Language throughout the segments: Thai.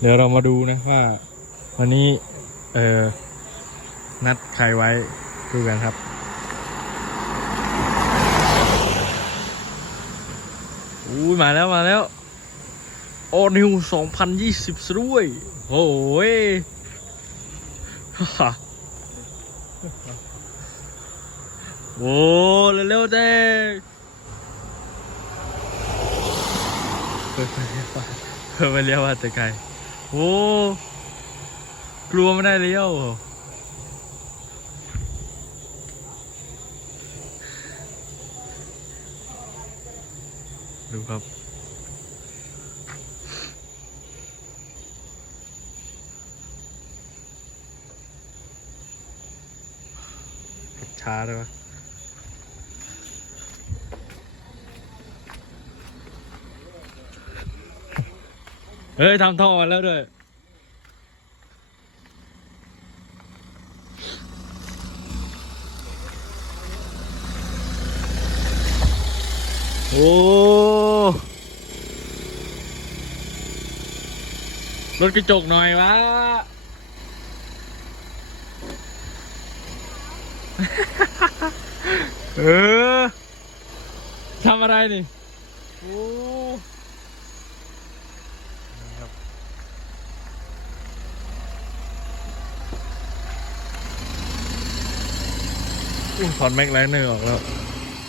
เดี๋ยวเรามาดูนะว่า วันนี้ เออนัดใครไว้ดูกันครับ อู้ยมาแล้วมาแล้วโอนิว2020ด้วยโอ้ยฮ่าฮ่าโอ้เร็วๆเจ้ เปิดไปเรียกว่าเปิดไปเรียว่าแต่ไกลโอ้กลัวไม่ได้เลี้ยวดูครับช้าได้ปะ เฮ้ยทำท่อมาแล้วด้วยโอ้รถกระจกหน่อยวะ เออทำอะไรนี่ โอ้ครับ อุ้ยถอนแม็กไลเนอร์ออกแล้ว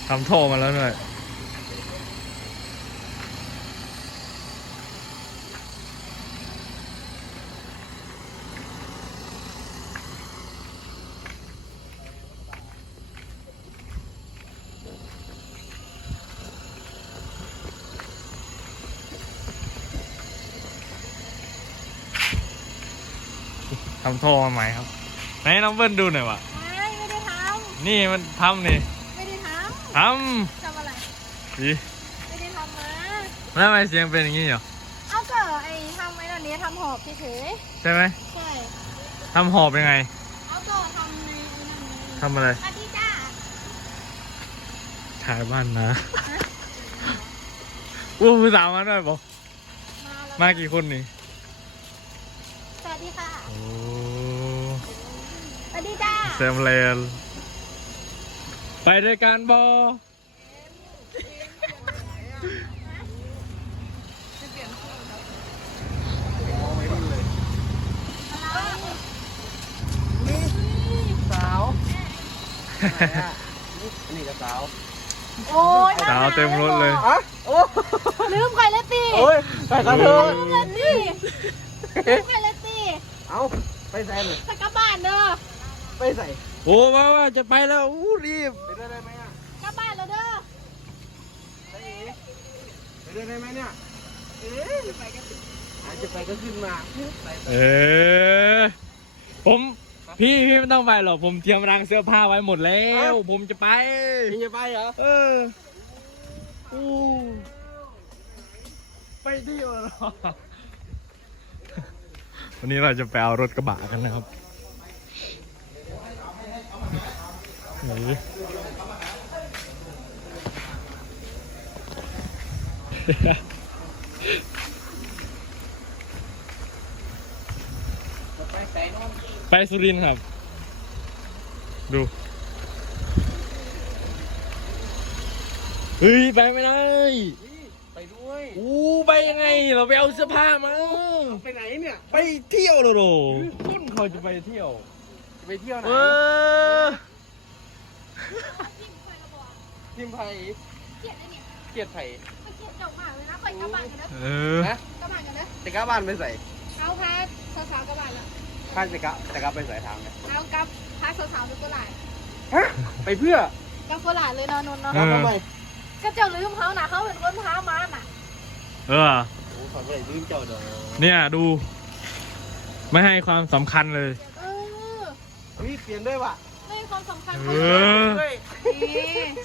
ทำท่อมาแล้วหน่อยทำท่อมาใหม่ครับ ไหนน้องเบิ้ลดูหน่อยวะไม่ไม่ได้ท นี่มันทำนี่ำไม่ได้ททำทำอะไรำดีไม่ได้ทำมาแล้วทำไมเสียงเป็นอย่างนี้เหรอเอาก็ไอ้ทำไอ้นั่นเนี้ยทำหอบเฉยใช่ไหมๆใช่ทำหอบยังไงเอาก็ทำในไอ้นั่นไงทำอะไรอาทิตย์จ้าถ่ายบ้านนะอู้ผู้สาวมาด้วยบอกมาแล้วมากี่คนนี่สวัสดีค่ะโอ้สวัสดีจ้าแซมเลน ไปด้วยกันบอสาวนี่ก็สาวโอ้ยสาวเต็มรถเลยอะโอ้ลืมไข่ละตีโอ้ยไปกันเถอะลืมละตีลืมไข่ละตีเอาไปใส่เลยสักกลับบ้านเด้อไปใส่ โอ้มาว่าจะไปแล้วอู้รีบไปด้วยได้ไหมอะกลับบ้านแล้วเด้อไปเอ๋ไปด้วยได้ไหมเนี่ยเอ๊ะจะไปก็อาจจะไปก็ขึ้นมาไปเออผมพี่พี่ไม่ต้องไปหรอกผมเตรียมรังเสื้อผ้าไว้หมดแล้ว ผมจะไปพี่จะไปเหรอเอออู้ไปเที่ยวเหรอวันนี้เราจะไปเอารถกระบะกันนะครับ นี่ไปใส่นอนไปสุรินทร์ครับ ดูเฮ้ยไปไม่ได้ไปด้วยอู้ไปยังไง เราไปเอาเสื้อผ้ามาไปไหนเนี่ย ไปเที่ยวเลยโดคุณเขาจะไปเที่ยว จะไปเที่ยวไหน เออทีมไผ่เกลียดเลยเนี่ยเกียรติไผ่ไม่เกลียดเจ้ามากเลยนะไปกลับบ้านกันเด้อเออ นะกลับบ้านกันเด้อแต่กลับบ้านไปใส่เอาพาสาวๆกลับบ้านแล้วข้าจะกลับแต่กลับไปใส่ทางเนี่ยเอากลับพาสาวๆไปโคราชฮะไปเพื่อกลับโคราชเลยเนอนนท์เนาะเออ ทำไมก็เจ้าลืมเขานะเขาเป็นคนพามาน่ะเออ โอ้ขอไปลืมเจ้าเด้อเนี่ยดู ไม่ให้ความสำคัญเลย เออ เฮ้ยเปลี่ยนด้วยว่ะไม่ ให้ความสำคัญเอเขาอเฮ้ยนี่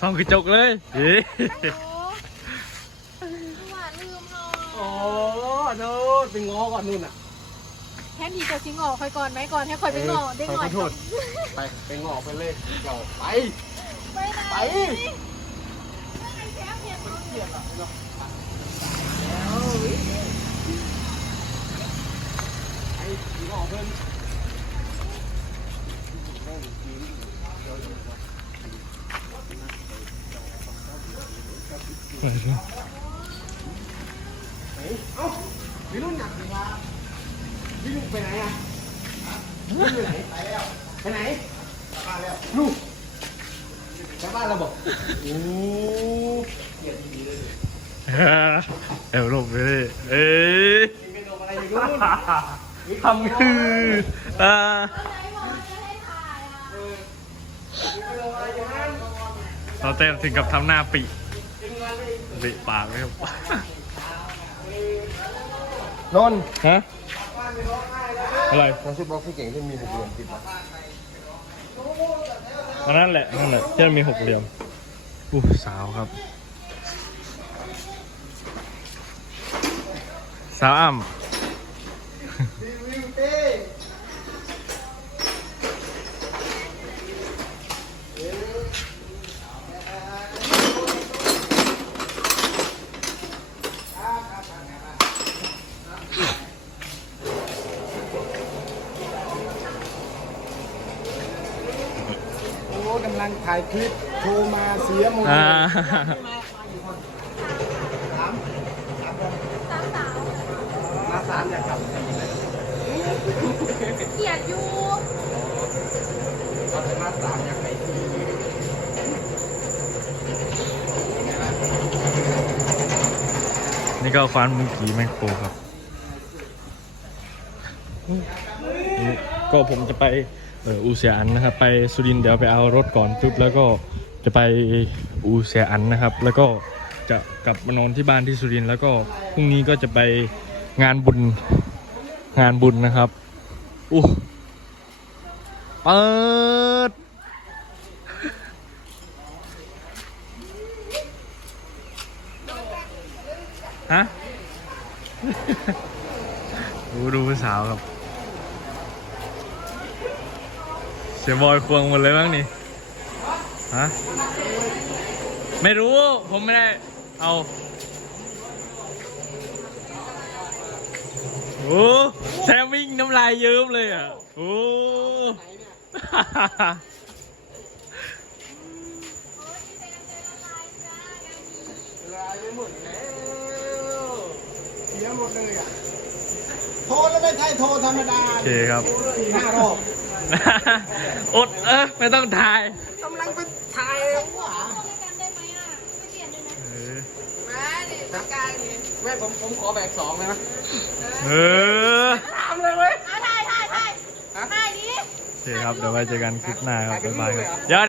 ส่องกระจกเลยเอ๊ะโอ้ว่าลืมเขาโอ้โน้ตไปง้อก่อนนู่นอะแทนที่จะสิงอคอยก่อนไหมก่อนให้คอยไปงอได้งอขอโทษไปไปง้อไปเลยเจ้าไป ไปไหนไปไอ้แชมป์เนี่ยเครียดอะเนาะเอ้าพี่รุ่นหนักเลยว่าพี่รุ่นไปไหนอะไปไหนไปแล้วไปไหนกลับบ้านแล้วลูกกลับบ้านแล้วบอกโอ้เกียดดีเลยเอวลงไปเลยเอ้ยไม่โดนอะไรอย่นู้นทำคืออ่าเราเต้นถึงกับทำหน้าปิ ปิปากเลยครับนนท์ฮะอะไรน้องชุดบล็อกพี่เก่งที่มีหกเหลี่ยมติดมาอันนั้นแหละนั่นแหละที่มันมีหกเหลี่ยมอู้สาวครับ สาวอ้ำ รีวิวเต้ โอ้ กำลังถ่ายคลิปโทรมาเสียโมอ่าสามสามคนมาสามอยากกลับเกลียดอยู่เขาจะมาสามอยากไปที่นี่ก็ฟันมุงกีแมคโครครับนี่ก็ผมจะไปเอออูเซียอันนะครับ ไปสุรินเดี๋ยวไปเอารถก่อนจุดแล้วก็จะไปอูเซียอันนะครับ แล้วก็จะกลับมานอนที่บ้านที่สุรินแล้วก็พรุ่งนี้ก็จะไปงานบุญงานบุญนะครับอู้เปิดฮะดูดูผู้สาวครับ เสียบอยควงหมดเลยบ้างนี่ ฮะ ไม่รู้ ผมไม่ได้ เอา โอ้แซมวิ่งน้ำลายเยิ้มเลยอะ โอ้เวลาจะหมดแล้วเสียหมดเลยอะ โทรแล้วไม่ใช่โทรธรรมดา โอเคครับสี่ห้ารอบ อดเออไม่ต้องถ่ายกำลังไปถ่ายแล้วว่ะกันได้ไหมอะไม่เปลี่ยนได้ไหมเออมาดิจัดการดิแม่ผมผมขอแบกสองเลยนะเออทำเลยเว้ยอะถ่ายถ่ายถ่ายถ่ายดิโอเคครับ เดี๋ยวไว้เจอกันคลิปหน้าครับบ๊ายบายครับเดี๋ยว